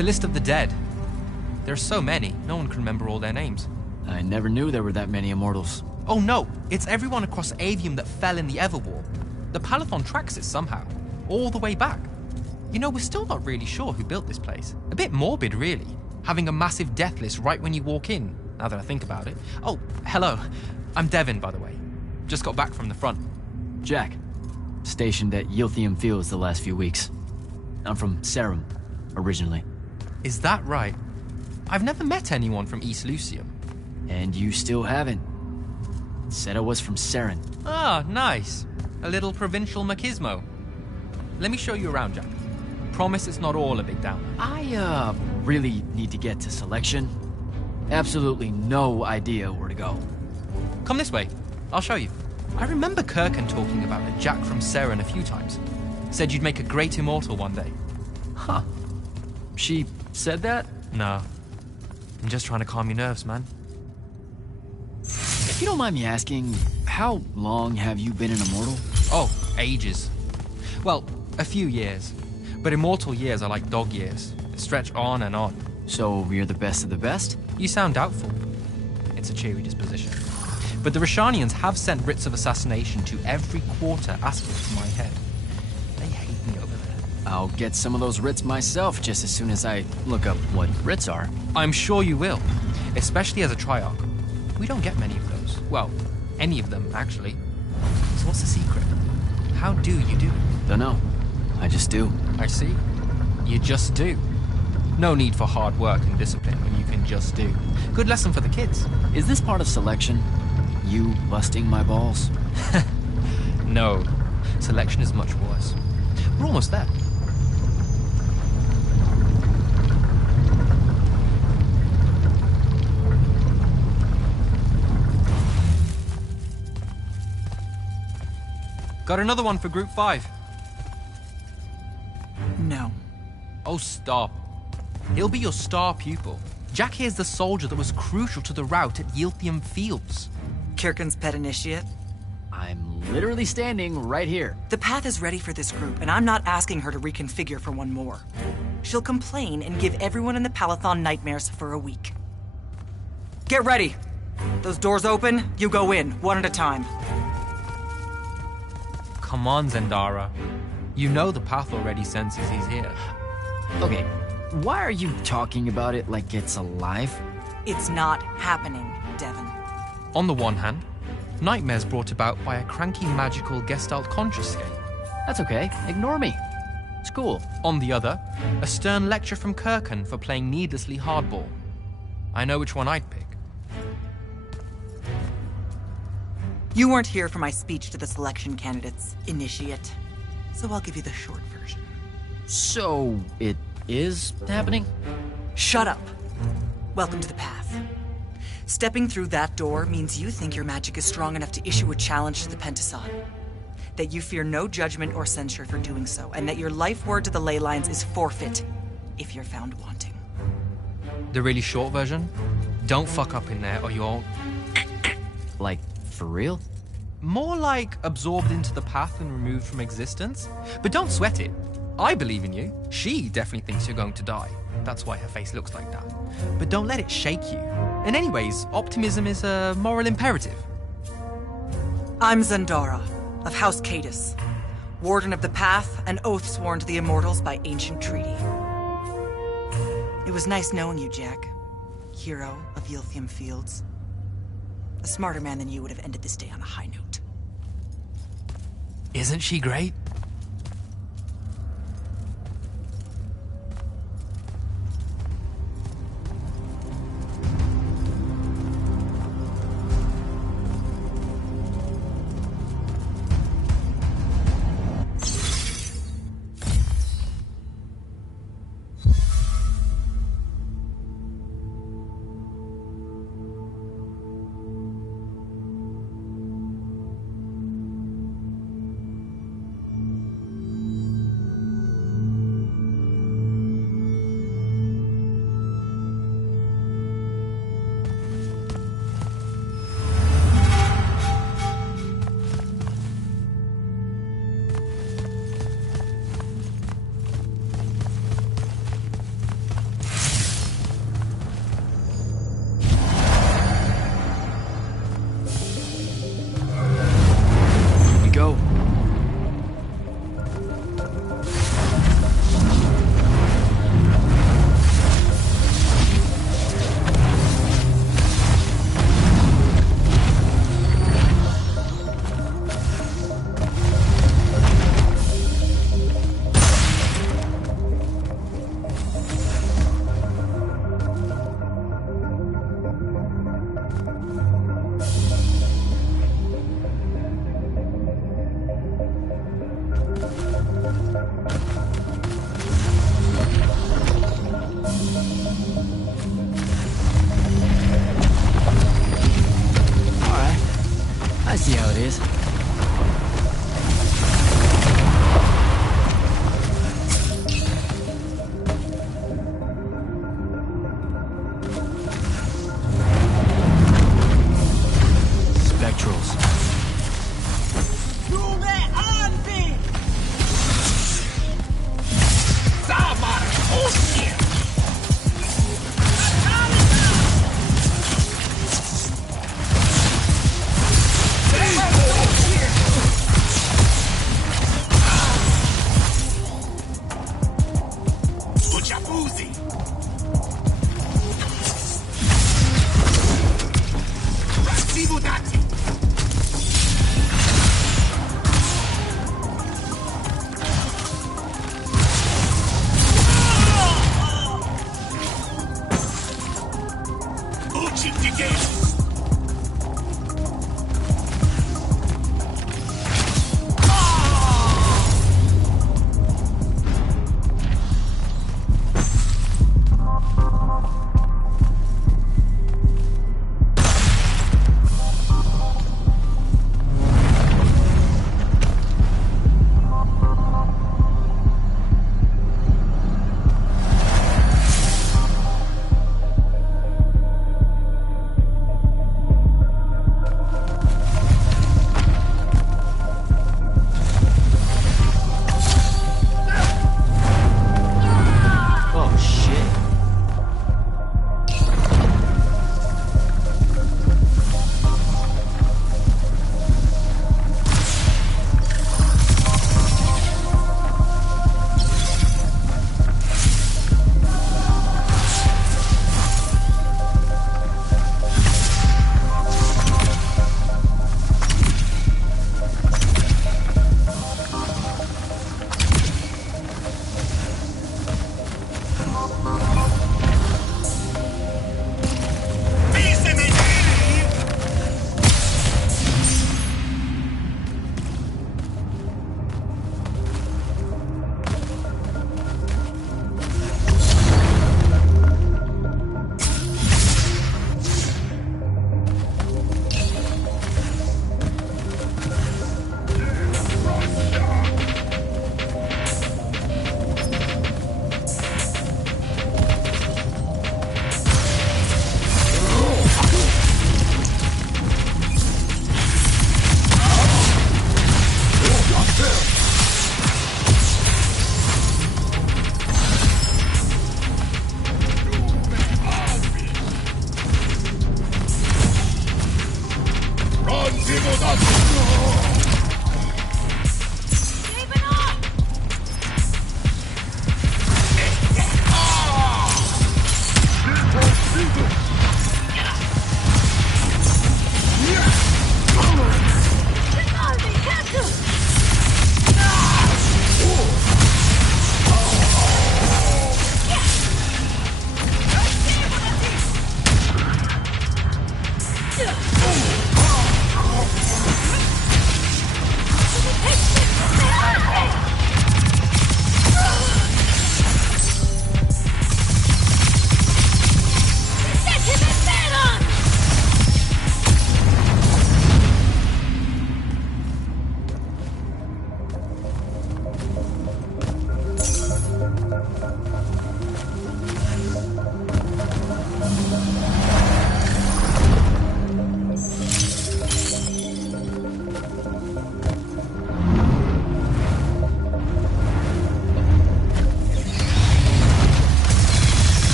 a list of the dead. There are so many, no one can remember all their names. I never knew there were that many immortals. Oh no, it's everyone across AVEUM that fell in the Everwar. The Palathon tracks it somehow, all the way back. You know, we're still not really sure who built this place. A bit morbid, really, having a massive death list right when you walk in, now that I think about it. Oh, hello. I'm Devin, by the way. Just got back from the front. Jack. Stationed at Yilthium Fields the last few weeks. I'm from Serum, originally. Is that right? I've never met anyone from East Lucium. And you still haven't. Said I was from Seren. Ah, nice. A little provincial machismo. Let me show you around, Jack. Promise it's not all a big downer. I, really need to get to selection. Absolutely no idea where to go. Come this way. I'll show you. I remember Kirkan talking about a Jack from Seren a few times. Said you'd make a great immortal one day. Huh. She said that? No. I'm just trying to calm your nerves, man. If you don't mind me asking, how long have you been an immortal? Oh, ages. Well, a few years. But immortal years are like dog years. They stretch on and on. So you're the best of the best? You sound doubtful. It's a cheery disposition. But the Rashanians have sent writs of assassination to every quarter asking for my head. They hate me over there. I'll get some of those writs myself just as soon as I look up what writs are. I'm sure you will, especially as a Triarch. We don't get many of those. Well, any of them, actually. So what's the secret? How do you do it? Dunno. I just do. I see. You just do. No need for hard work and discipline when you can just do. Good lesson for the kids. Is this part of selection? You busting my balls? No. Selection is much worse. We're almost there. Got another one for Group 5. No. Oh, stop. He'll be your star pupil. Jack here's the soldier that was crucial to the rout at Yilthium Fields. Kirkan's pet initiate? I'm literally standing right here. The path is ready for this group, and I'm not asking her to reconfigure for one more. She'll complain and give everyone in the Palathon nightmares for a week. Get ready! Those doors open, you go in, one at a time. Come on, Zendara. You know the path already senses he's here. Okay, why are you talking about it like it's alive? It's not happening, Devin. On the one hand, nightmares brought about by a cranky magical Gestalt conscious-scape. That's okay, ignore me. It's cool. On the other, a stern lecture from Kirkan for playing needlessly hardball. I know which one I'd pick. You weren't here for my speech to the selection candidates, initiate. So I'll give you the short version. So, it is happening? Shut up. Welcome to the path. Stepping through that door means you think your magic is strong enough to issue a challenge to the Pentason. That you fear no judgment or censure for doing so, and that your life word to the ley lines is forfeit if you're found wanting. The really short version? Don't fuck up in there or you'll... Like, for real? More like absorbed into the path and removed from existence. But don't sweat it. I believe in you. She definitely thinks you're going to die. That's why her face looks like that. But don't let it shake you. And anyways, optimism is a moral imperative. I'm Zendara, of House Cadus, Warden of the Path, an oath sworn to the Immortals by ancient treaty. It was nice knowing you, Jack. Hero of Yilthium Fields. A smarter man than you would have ended this day on a high note. Isn't she great?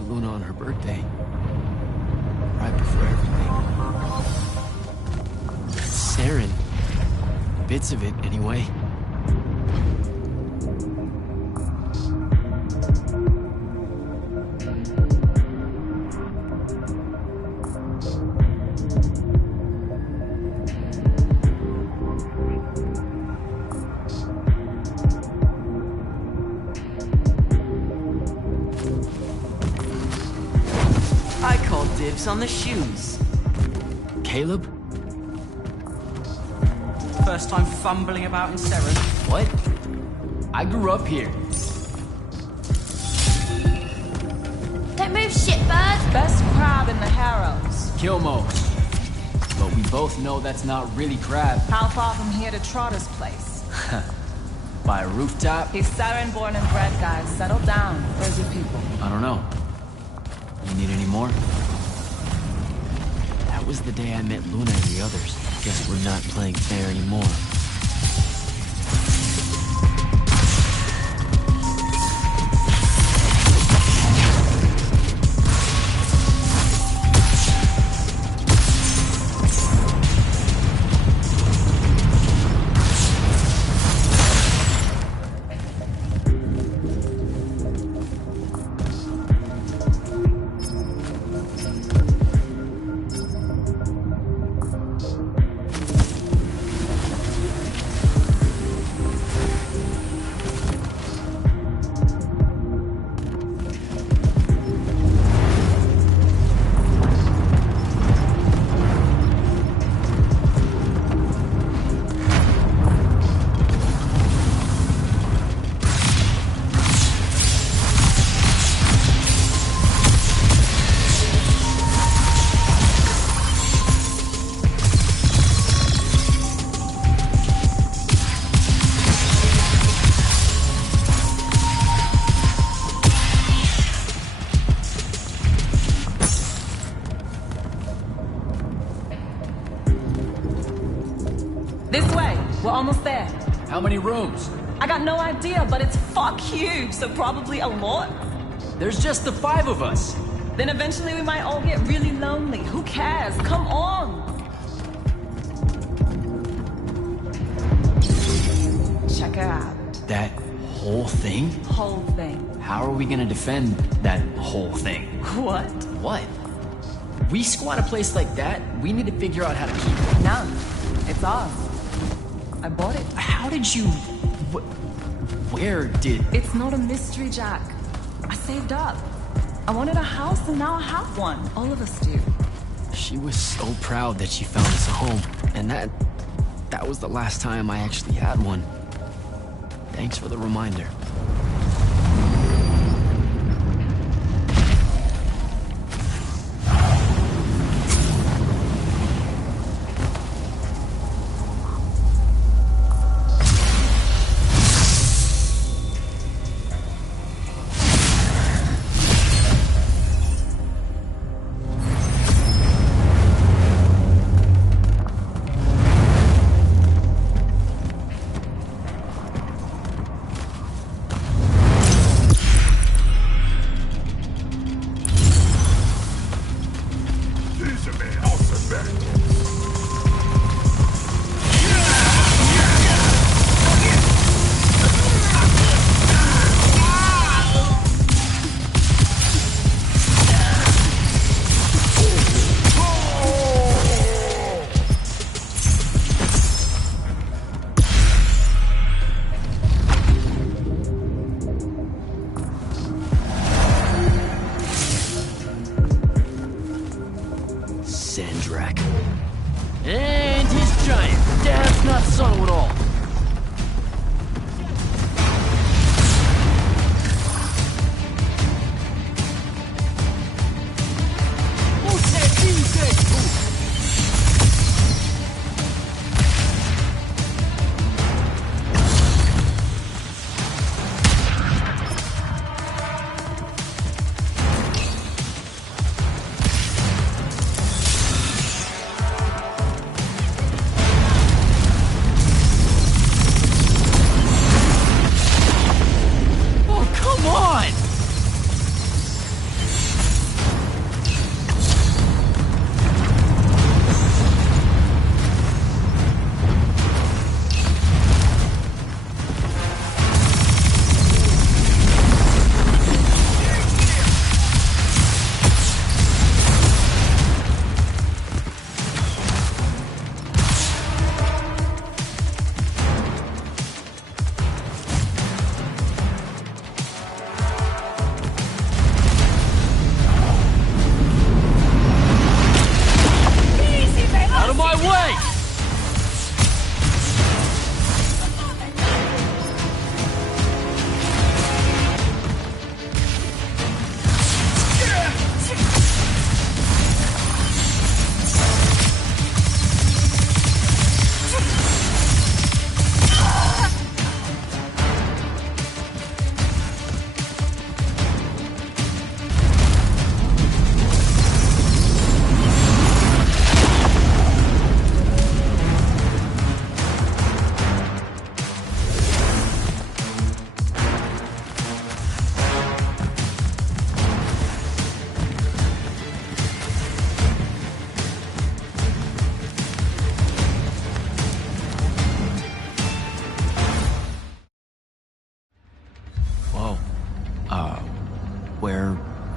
to Luna on her birthday. Right before everything. Saren. Bits of it, anyway. I call dibs on the shoes. Caleb? First time fumbling about in Seren. What? I grew up here. Don't move, shitbird! Best crab in the Harrows. Kilmo. But we both know that's not really crab. How far from here to Trotter's place? By a rooftop? He's Saren born and bred, guys. Settle down. Where's your people? I don't know. You need any more? That was the day I met Luna and the others. Guess we're not playing fair anymore. This way. We're almost there. How many rooms? I got no idea, but it's fuck huge, so probably a lot. There's just the 5 of us. Then eventually we might all get really lonely. Who cares? Come on! Check her out. That whole thing? Whole thing. How are we gonna defend that whole thing? What? What? We squat a place like that, we need to figure out how to keep it. No. It's ours. I bought it. How did you... Where did... It's not a mystery, Jack. I saved up. I wanted a house and now I have one. All of us do. She was so proud that she found us a home. And that was the last time I actually had one. Thanks for the reminder. And he's giant. That's not subtle at all.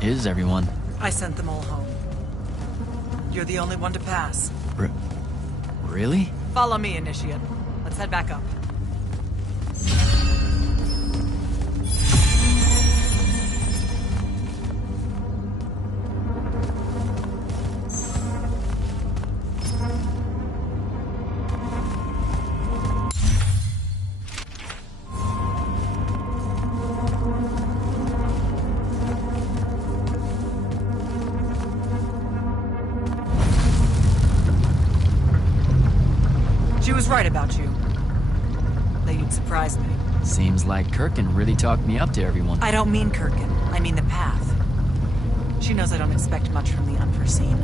is everyone? I sent them all home. You're the only one to pass. Really? Follow me, Initiate. Let's head back up. She was right about you. That you'd surprise me. Seems like Kirkin really talked me up to everyone. I don't mean Kirkin. I mean the path. She knows I don't expect much from the unforeseen.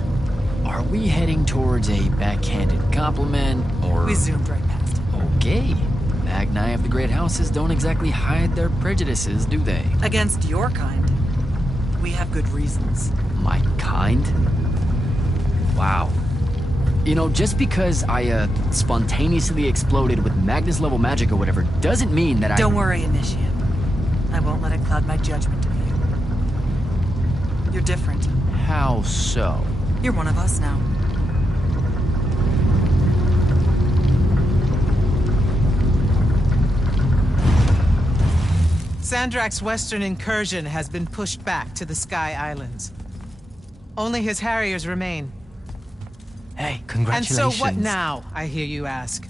Are we heading towards a backhanded compliment, or... We zoomed right past it. Okay. Magni of the Great Houses don't exactly hide their prejudices, do they? Against your kind. We have good reasons. My kind? Wow. You know, just because I, spontaneously exploded with Magnus-level magic or whatever, doesn't mean that Don't worry, Initiate. I won't let it cloud my judgment of you. You're different. How so? You're one of us now. Sandrak's western incursion has been pushed back to the Sky Islands. Only his Harriers remain. Hey, Congratulations. And so what now, I hear you ask?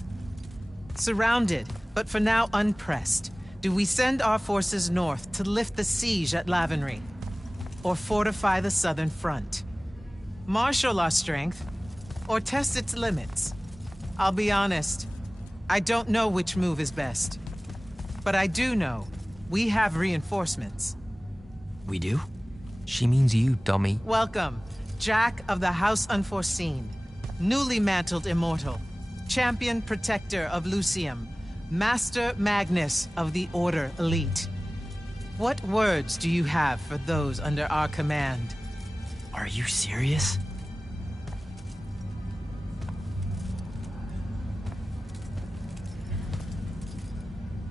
Surrounded, but for now unpressed, do we send our forces north to lift the siege at Lavenry? Or fortify the southern front? Marshal our strength, or test its limits? I'll be honest, I don't know which move is best. But I do know we have reinforcements. We do? She means you, dummy. Welcome, Jack of the House Unforeseen. Newly mantled Immortal, Champion Protector of Lucium, Master Magnus of the Order Elite. What words do you have for those under our command? Are you serious?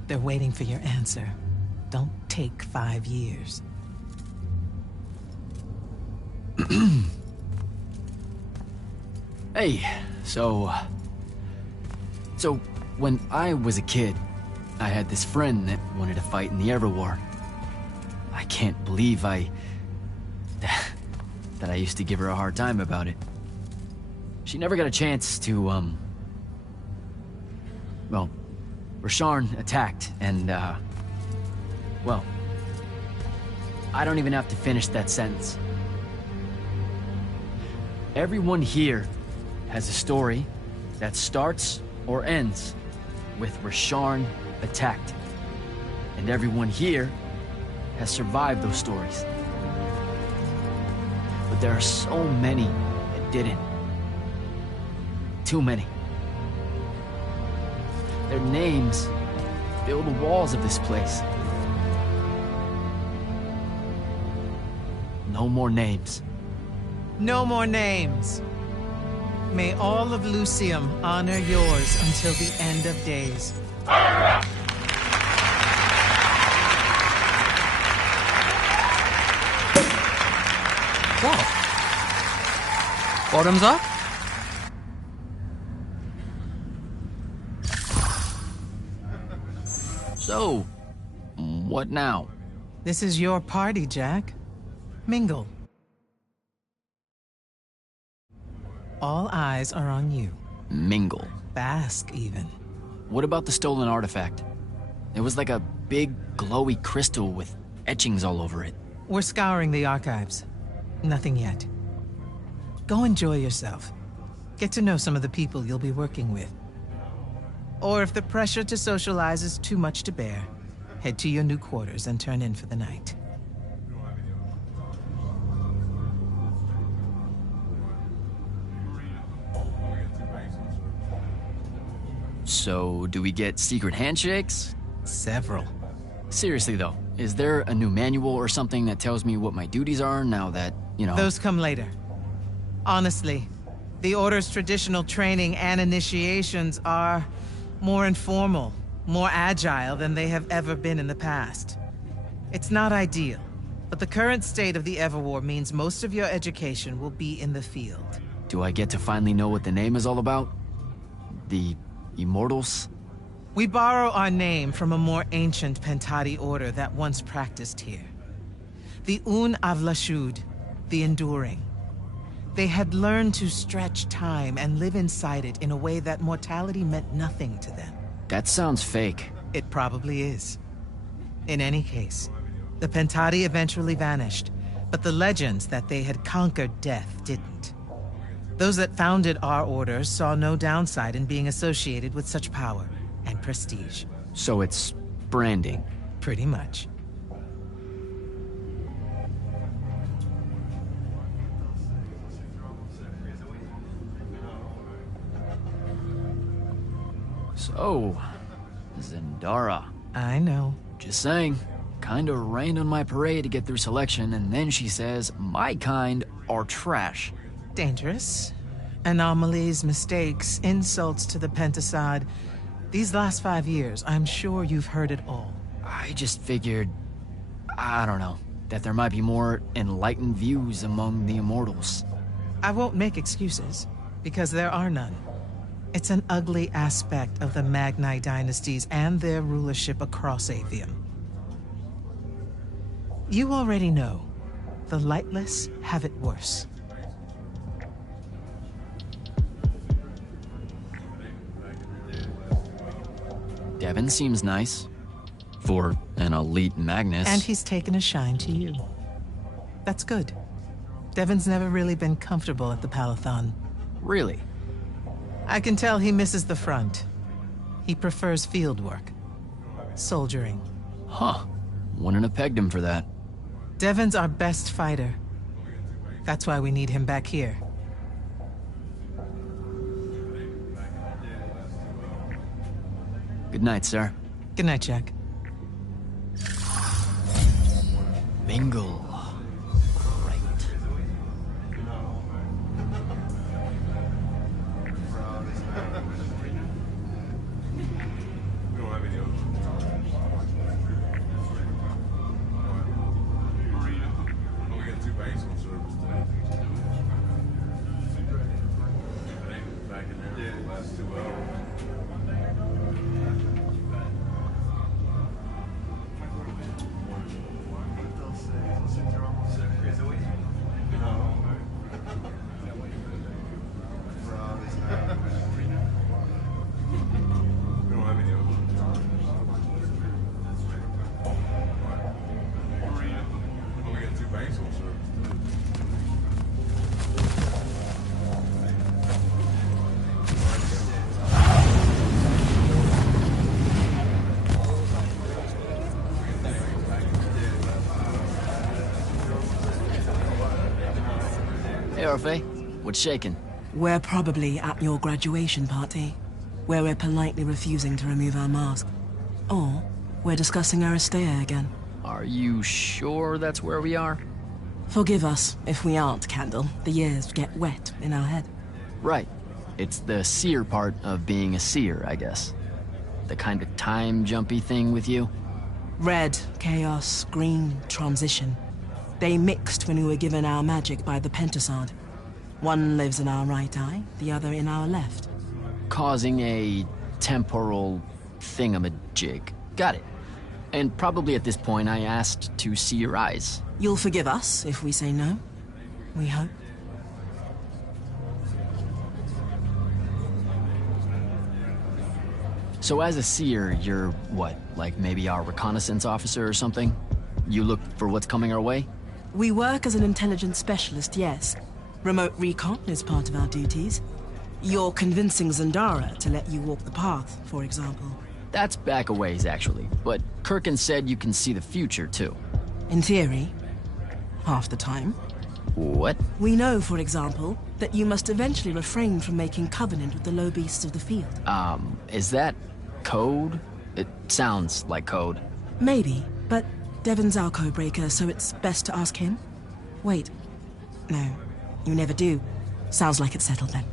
They're waiting for your answer. Don't take 5 years. Hey, so when I was a kid, I had this friend that wanted to fight in the Everwar. I can't believe that I used to give her a hard time about it. She never got a chance to, well, Rasharn attacked, and, well, I don't even have to finish that sentence. Everyone here has a story that starts or ends with Rasharn attacked. And everyone here has survived those stories. But there are so many that didn't. Too many. Their names fill the walls of this place. No more names. No more names. May all of Lucium honor yours until the end of days. What? Bottoms up? So, what now? This is your party, Jack. Mingle. All eyes are on you. Mingle. Bask, even. What about the stolen artifact? It was like a big, glowy crystal with etchings all over it. We're scouring the archives. Nothing yet. Go enjoy yourself. Get to know some of the people you'll be working with. Or if the pressure to socialize is too much to bear, head to your new quarters and turn in for the night. So, do we get secret handshakes? Several. Seriously though, is there a new manual or something that tells me what my duties are now that, you know... Those come later. Honestly, the Order's traditional training and initiations are more informal, more agile than they have ever been in the past. It's not ideal, But the current state of the Everwar means most of your education will be in the field. Do I get to finally know what the name is all about? The Immortals? We borrow our name from a more ancient Pentati order that once practiced here. The Un Avlashud, the Enduring. They had learned to stretch time and live inside it in a way that mortality meant nothing to them. That sounds fake. It probably is. In any case, the Pentati eventually vanished, but the legends that they had conquered death didn't. Those that founded our order saw no downside in being associated with such power and prestige. So it's branding. Pretty much. So, Zendara. I know. Just saying. Kinda rained on my parade to get through selection, and then she says my kind are trash. Dangerous. Anomalies, mistakes, insults to the Pentasod. These last 5 years, I'm sure you've heard it all. I just figured, I don't know, that there might be more enlightened views among the Immortals. I won't make excuses, because there are none. It's an ugly aspect of the Magni dynasties and their rulership across AVEUM. You already know, the lightless have it worse. Devin seems nice. For an elite Magnus. And he's taken a shine to you. That's good. Devin's never really been comfortable at the Palathon. Really? I can tell he misses the front. He prefers field work. Soldiering. Huh. Wouldn't have pegged him for that. Devin's our best fighter. That's why we need him back here. Good night, sir. Good night, Jack. Mingle. Right. Hey, Orphe. What's shaking? We're probably at your graduation party, where we're politely refusing to remove our mask. Or we're discussing Aristea again. Are you sure that's where we are? Forgive us if we aren't, Candle. The years get wet in our head. Right. It's the seer part of being a seer, I guess. The kind of time-jumpy thing with you. Red, chaos, green, transition. They mixed when we were given our magic by the Pentasod. One lives in our right eye, the other in our left. Causing a temporal thingamajig. Got it. And probably at this point I asked to see your eyes. You'll forgive us if we say no. We hope. So as a seer, you're what? Like maybe our reconnaissance officer or something? You look for what's coming our way? We work as an intelligence specialist, yes. Remote recon is part of our duties. You're convincing Zendara to let you walk the path, for example. That's back a ways, actually. But Kirkin said you can see the future, too. In theory. Half the time. What? We know, for example, that you must eventually refrain from making covenant with the low beasts of the field. Is that code? It sounds like code. Maybe, but Devin's our codebreaker, so it's best to ask him. Wait. No, you never do. Sounds like it's settled then.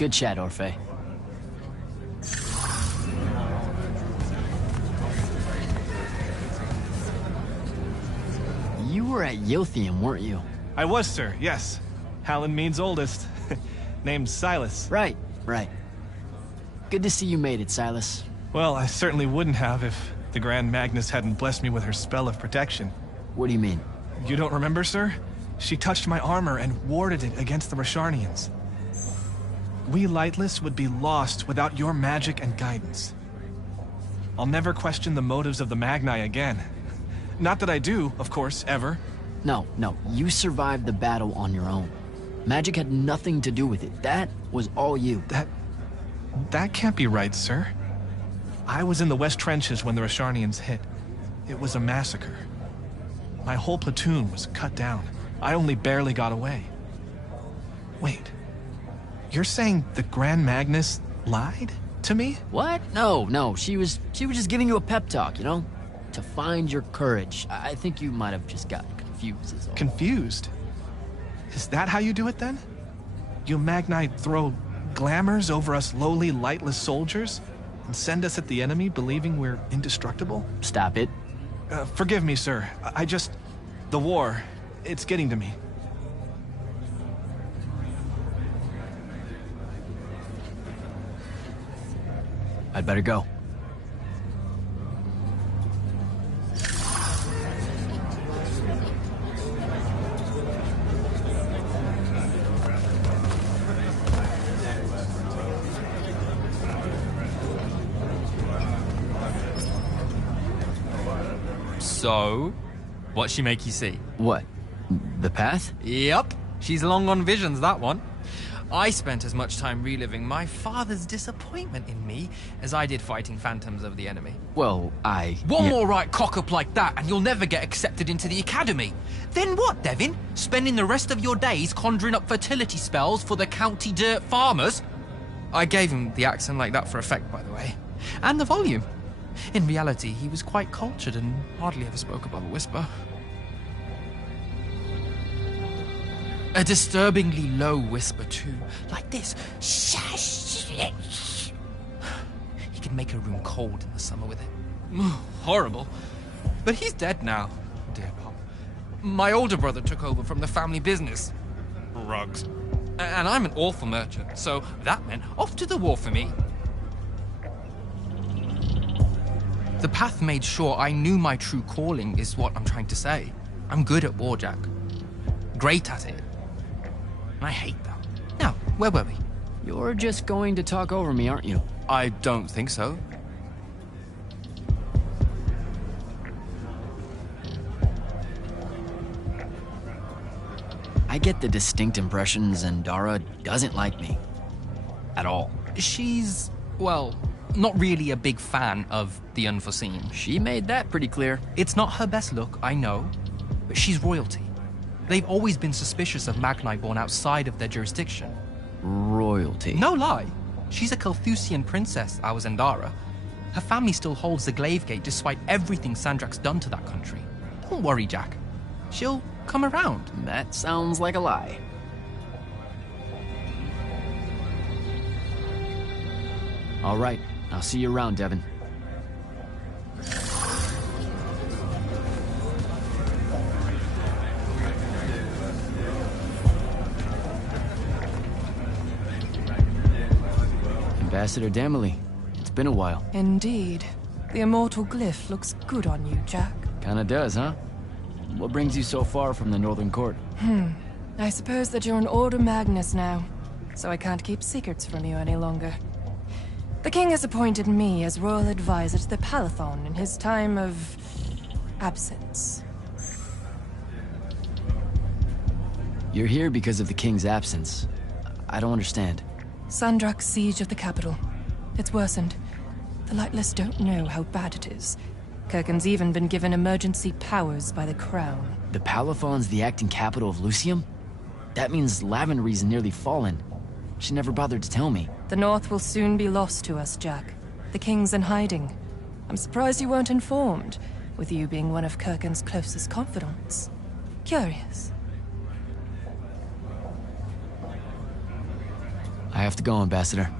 Good chat, Orphe. You were at Yothium, weren't you? I was, sir, yes. Hallen Mead's oldest. Named Silas. Right. Good to see you made it, Silas. Well, I certainly wouldn't have if the Grand Magnus hadn't blessed me with her spell of protection. What do you mean? You don't remember, sir? She touched my armor and warded it against the Rasharnians. We Lightless would be lost without your magic and guidance. I'll never question the motives of the Magni again. Not that I do, of course, ever. No, you survived the battle on your own. Magic had nothing to do with it. That was all you. That can't be right, sir. I was in the West Trenches when the Rasharnians hit. It was a massacre. My whole platoon was cut down. I only barely got away. Wait. You're saying the Grand Magnus lied to me? What? No. She was just giving you a pep talk, you know? To find your courage. I think you might have just gotten confused is all. Confused? Is that how you do it then? You Magni throw glamours over us lowly, lightless soldiers and send us at the enemy believing we're indestructible? Stop it. Forgive me, sir. The war, it's getting to me. I'd better go. So, what'd she make you see? What? The path? Yep, she's long on visions, that one. I spent as much time reliving my father's disappointment in me as I did fighting phantoms of the enemy. Well, One more right cock-up like that and you'll never get accepted into the academy. Then what, Devin? Spending the rest of your days conjuring up fertility spells for the county dirt farmers? I gave him the accent like that for effect, by the way. And the volume. In reality, he was quite cultured and hardly ever spoke above a whisper. A disturbingly low whisper, too. Like this. He could make a room cold in the summer with it. Horrible. But he's dead now, dear Pop. My older brother took over from the family business. Rugs. And I'm an awful merchant, so that meant off to the war for me. The path made sure I knew my true calling is what I'm trying to say. I'm good at war, Jack. Great at it. And I hate that. Now, where were we? You're just going to talk over me, aren't you? I don't think so. I get the distinct impression Zendara doesn't like me. At all. She's, well, not really a big fan of the unforeseen. She made that pretty clear. It's not her best look, I know, but she's royalty. They've always been suspicious of Magni born outside of their jurisdiction. Royalty? No lie. She's a Carthusian princess, our Zendara. Her family still holds the Glaive Gate despite everything Sandrak's done to that country. Don't worry, Jack. She'll come around. That sounds like a lie. All right. I'll see you around, Devin. Ambassador Damley, it's been a while. Indeed. The immortal glyph looks good on you, Jack. Kinda does, huh? What brings you so far from the Northern Court? I suppose that you're an Order Magnus now, so I can't keep secrets from you any longer. The king has appointed me as royal advisor to the Palathon in his time of absence. You're here because of the king's absence. I don't understand. Sandrak's siege of the capital. It's worsened. The Lightless don't know how bad it is. Kirken's even been given emergency powers by the crown. The Palathon's the acting capital of Lucium? That means Lavenry's nearly fallen. She never bothered to tell me. The North will soon be lost to us, Jack. The king's in hiding. I'm surprised you weren't informed, with you being one of Kirken's closest confidants. Curious. I I have to go, Ambassador.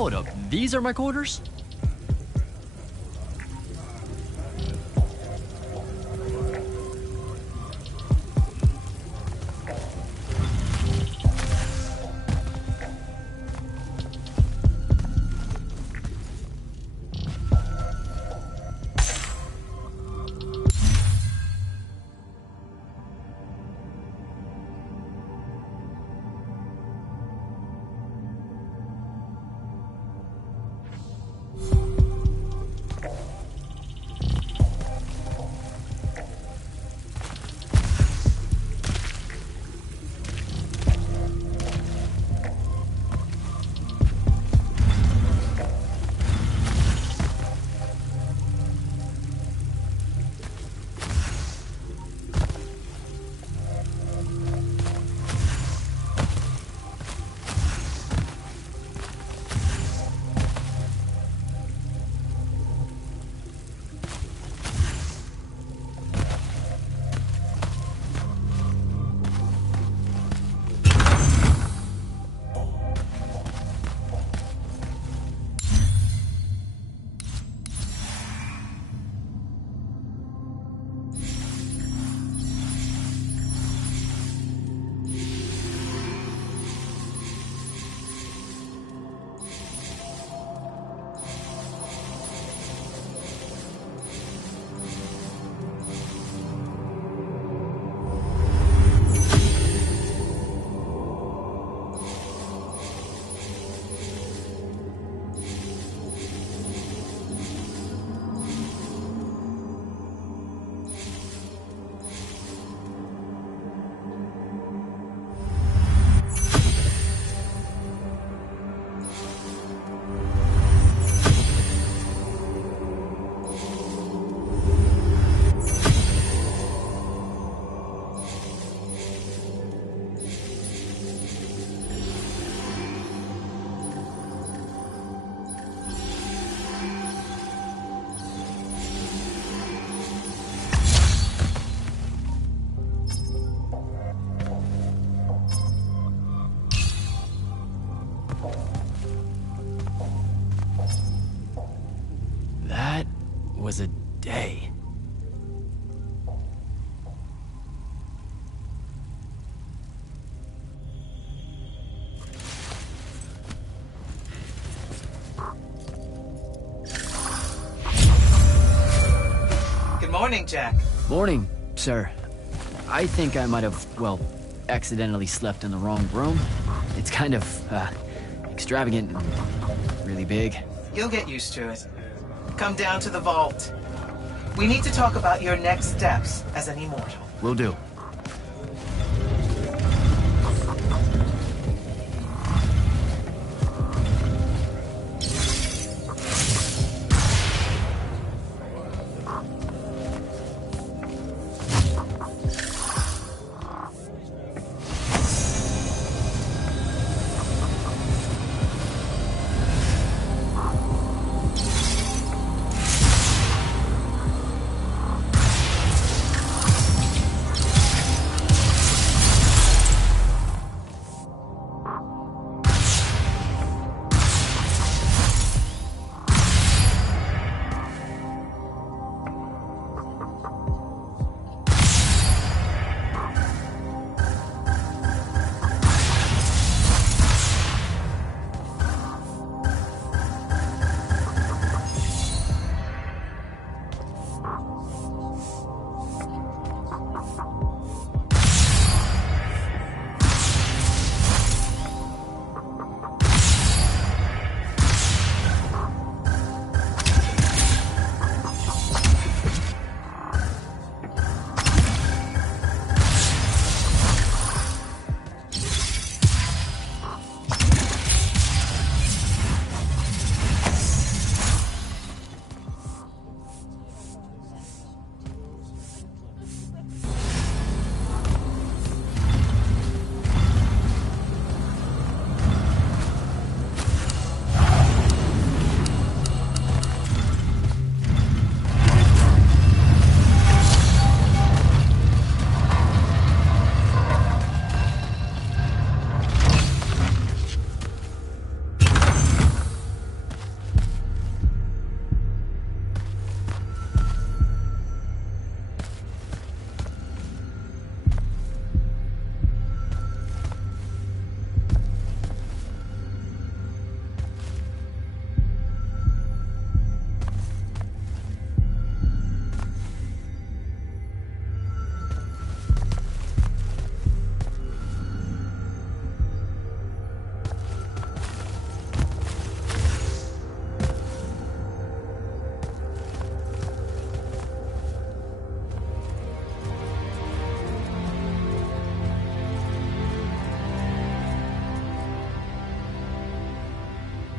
Hold up, these are my quarters? Was a day. Good morning, Jack. Morning, sir. I think I might have, well, accidentally slept in the wrong room. It's kind of, extravagant and really big. You'll get used to it. Come down to the vault. We need to talk about your next steps as an immortal. Will do.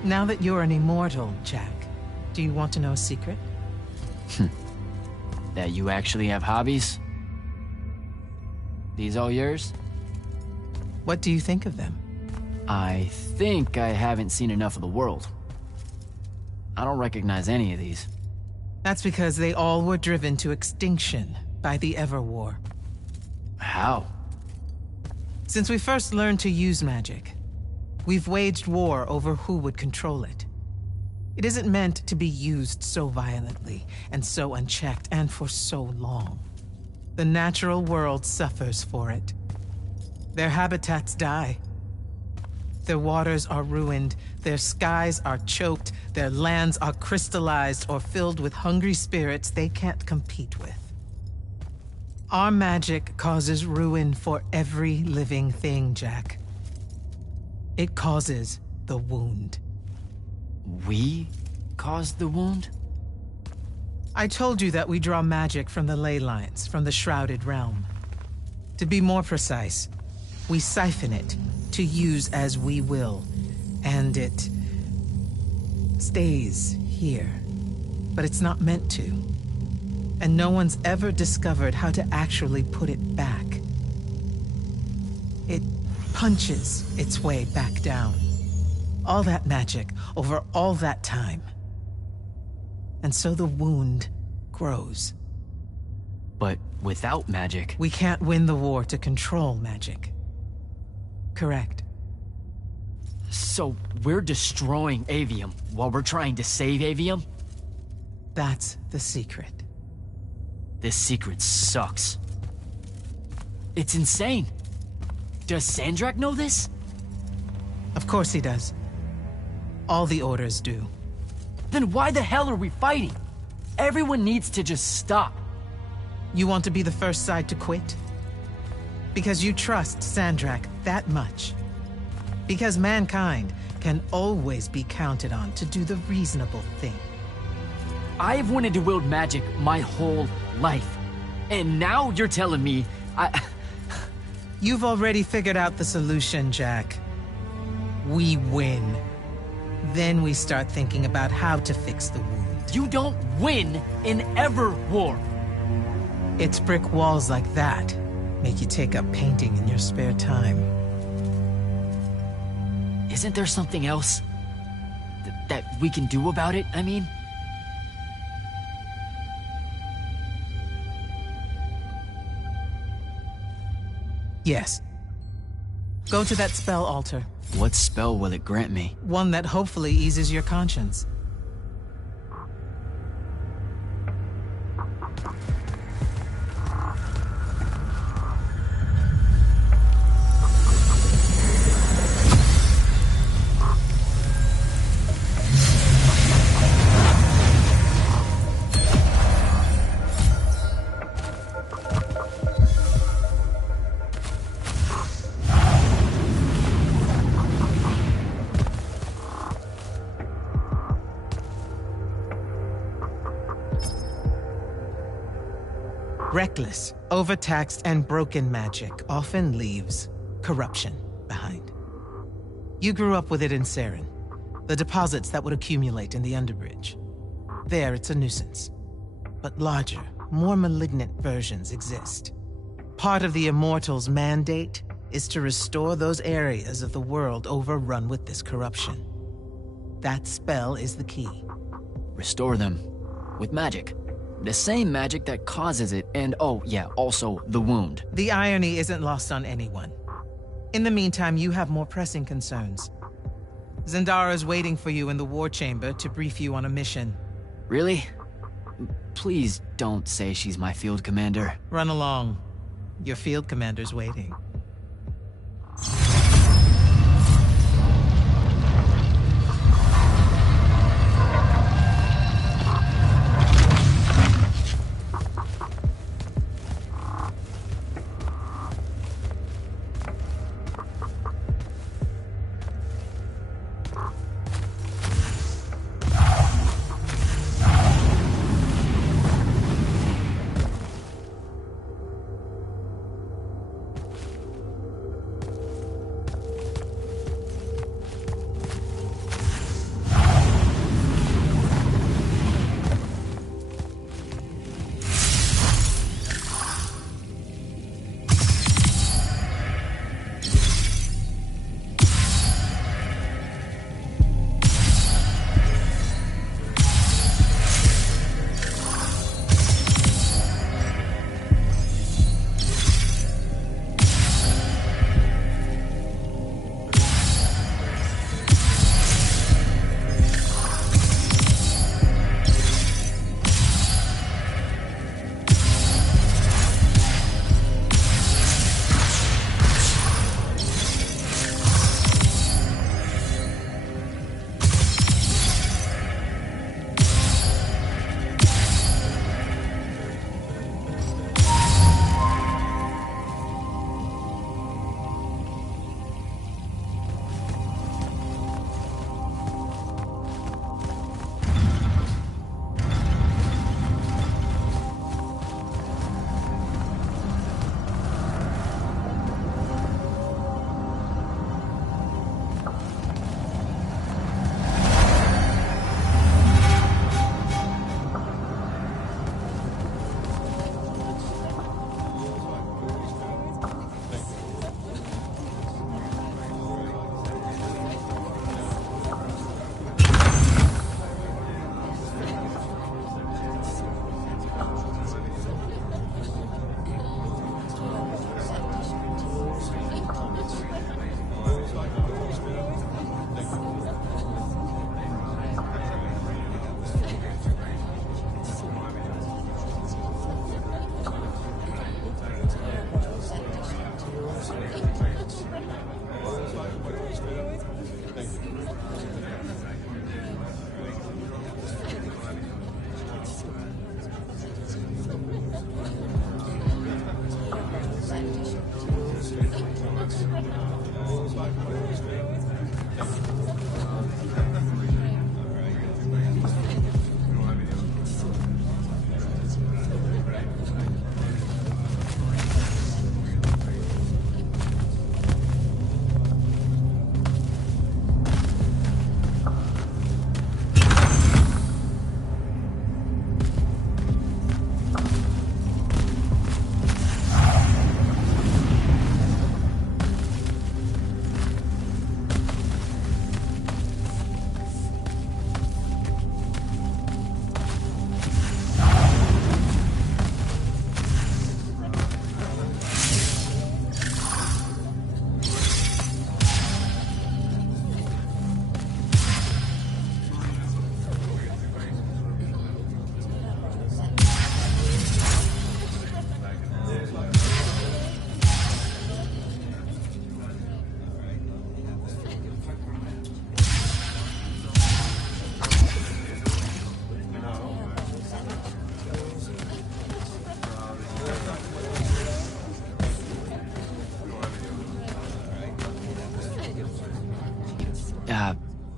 Now that you're an immortal, Jack, do you want to know a secret? That you actually have hobbies? These all yours? What do you think of them? I think I haven't seen enough of the world. I don't recognize any of these. That's because they all were driven to extinction by the Everwar. How? Since we first learned to use magic, we've waged war over who would control it. It isn't meant to be used so violently and so unchecked and for so long. The natural world suffers for it. Their habitats die. Their waters are ruined, their skies are choked, their lands are crystallized or filled with hungry spirits they can't compete with. Our magic causes ruin for every living thing, Jack. It causes the wound. We caused the wound? I told you that we draw magic from the ley lines, from the Shrouded Realm. To be more precise, we siphon it to use as we will, and it stays here. But it's not meant to. And no one's ever discovered how to actually put it back. It punches its way back down. All that magic over all that time. And so the wound grows. But without magic... We can't win the war to control magic. Correct. So we're destroying Avium while we're trying to save Avium? That's the secret. This secret sucks. It's insane. Does Sandrak know this? Of course he does. All the orders do. Then why the hell are we fighting? Everyone needs to just stop. You want to be the first side to quit? Because you trust Sandrak that much. Because mankind can always be counted on to do the reasonable thing. I've wanted to wield magic my whole life. And now you're telling me You've already figured out the solution, Jack. We win. Then we start thinking about how to fix the wound. You don't win in ever war. It's brick walls like that make you take up painting in your spare time. Isn't there something else that we can do about it, I mean? Yes. Go to that spell altar. What spell will it grant me? One that hopefully eases your conscience. Reckless, overtaxed, and broken magic often leaves corruption behind. You grew up with it in Saren, the deposits that would accumulate in the Underbridge. There, it's a nuisance. But larger, more malignant versions exist. Part of the Immortals' mandate is to restore those areas of the world overrun with this corruption. That spell is the key. Restore them. With magic. The same magic that causes it, and oh yeah, also the wound. The irony isn't lost on anyone. In the meantime, you have more pressing concerns. Zendara's waiting for you in the war chamber to brief you on a mission. Really? Please don't say she's my field commander. Run along. Your field commander's waiting.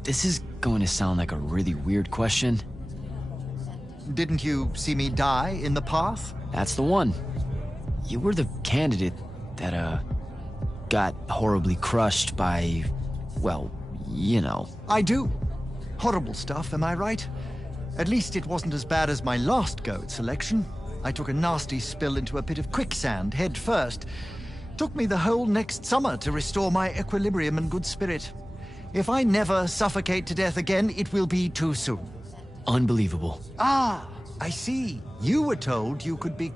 This is going to sound like a really weird question. Didn't you see me die in the path? That's the one. You were the candidate that, got horribly crushed by, well, you know. I do. Horrible stuff, am I right? At least it wasn't as bad as my last go at selection. I took a nasty spill into a pit of quicksand head first. Took me the whole next summer to restore my equilibrium and good spirit. If I never suffocate to death again, it will be too soon. Unbelievable. Ah, I see. You were told you could be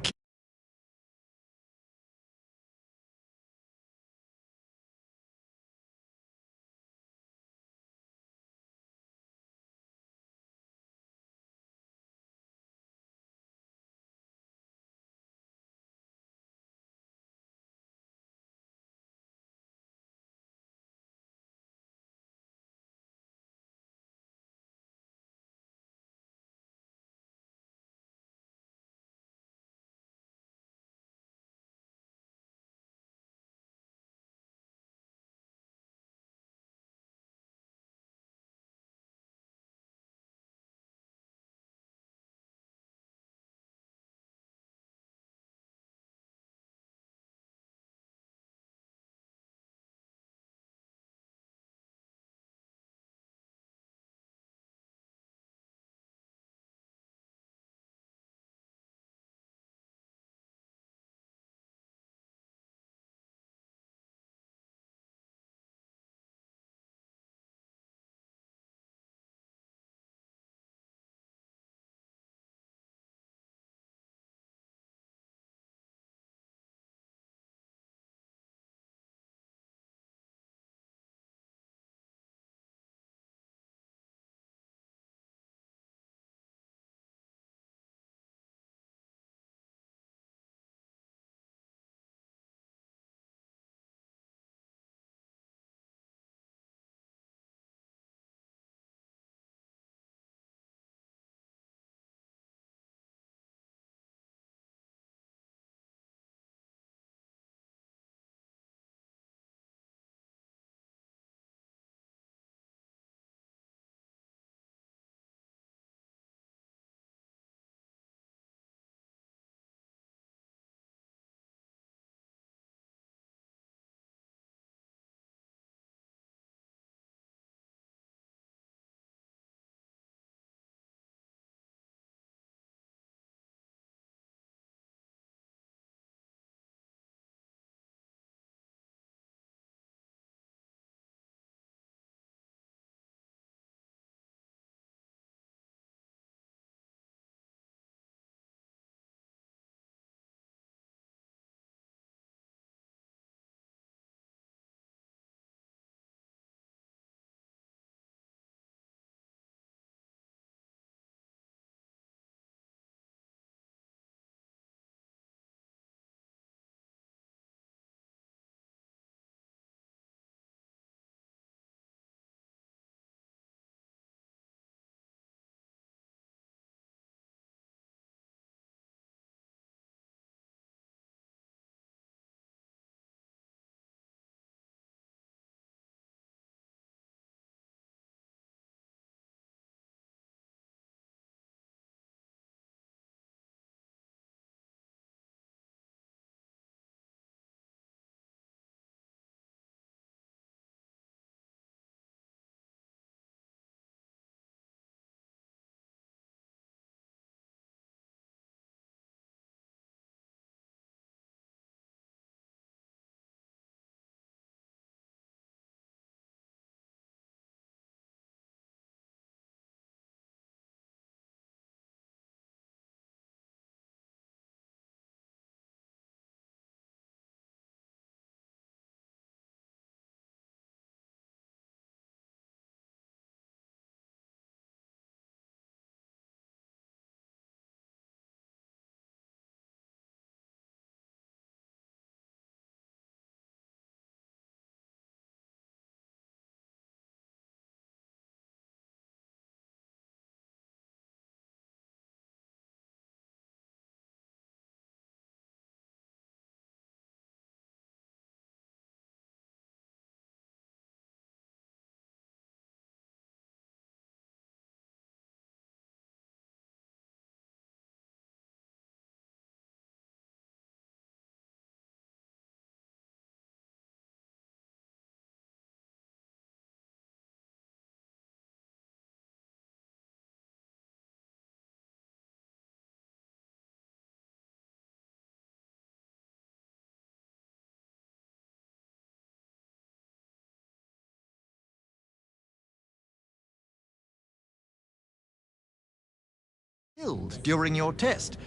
killed during your test.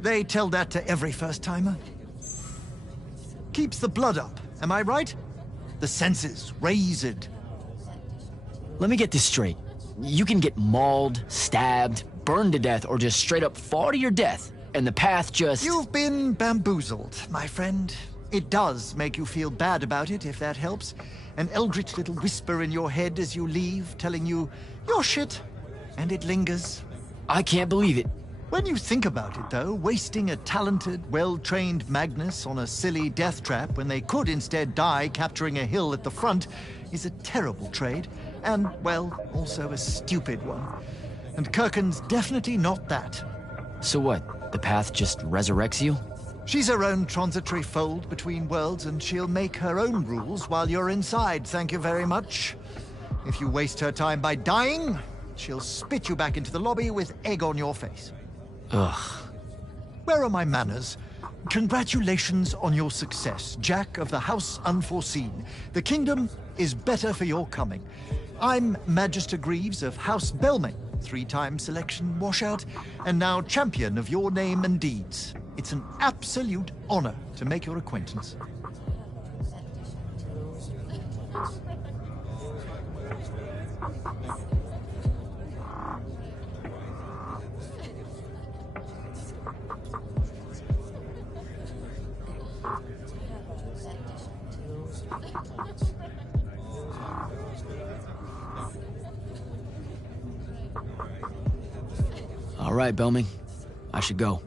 They tell that to every first-timer. Keeps the blood up, am I right? The senses raised. Let me get this straight. You can get mauled, stabbed, burned to death, or just straight up fall to your death, and the path just... You've been bamboozled, my friend. It does make you feel bad about it, if that helps. An eldritch little whisper in your head as you leave, telling you, you're shit, and it lingers. I can't believe it. When you think about it, though, wasting a talented, well-trained Magnus on a silly death trap when they could instead die capturing a hill at the front is a terrible trade, and, well, also a stupid one. And Kirkin's definitely not that. So what? The path just resurrects you? She's her own transitory fold between worlds, and she'll make her own rules while you're inside, thank you very much. If you waste her time by dying, she'll spit you back into the lobby with egg on your face. Ugh. Where are my manners? Congratulations on your success, Jack of the House Unforeseen. The kingdom is better for your coming. I'm Magister Greaves of House Belmane, 3-time selection washout, and now champion of your name and deeds. It's an absolute honor to make your acquaintance. All right, Belming. I should go.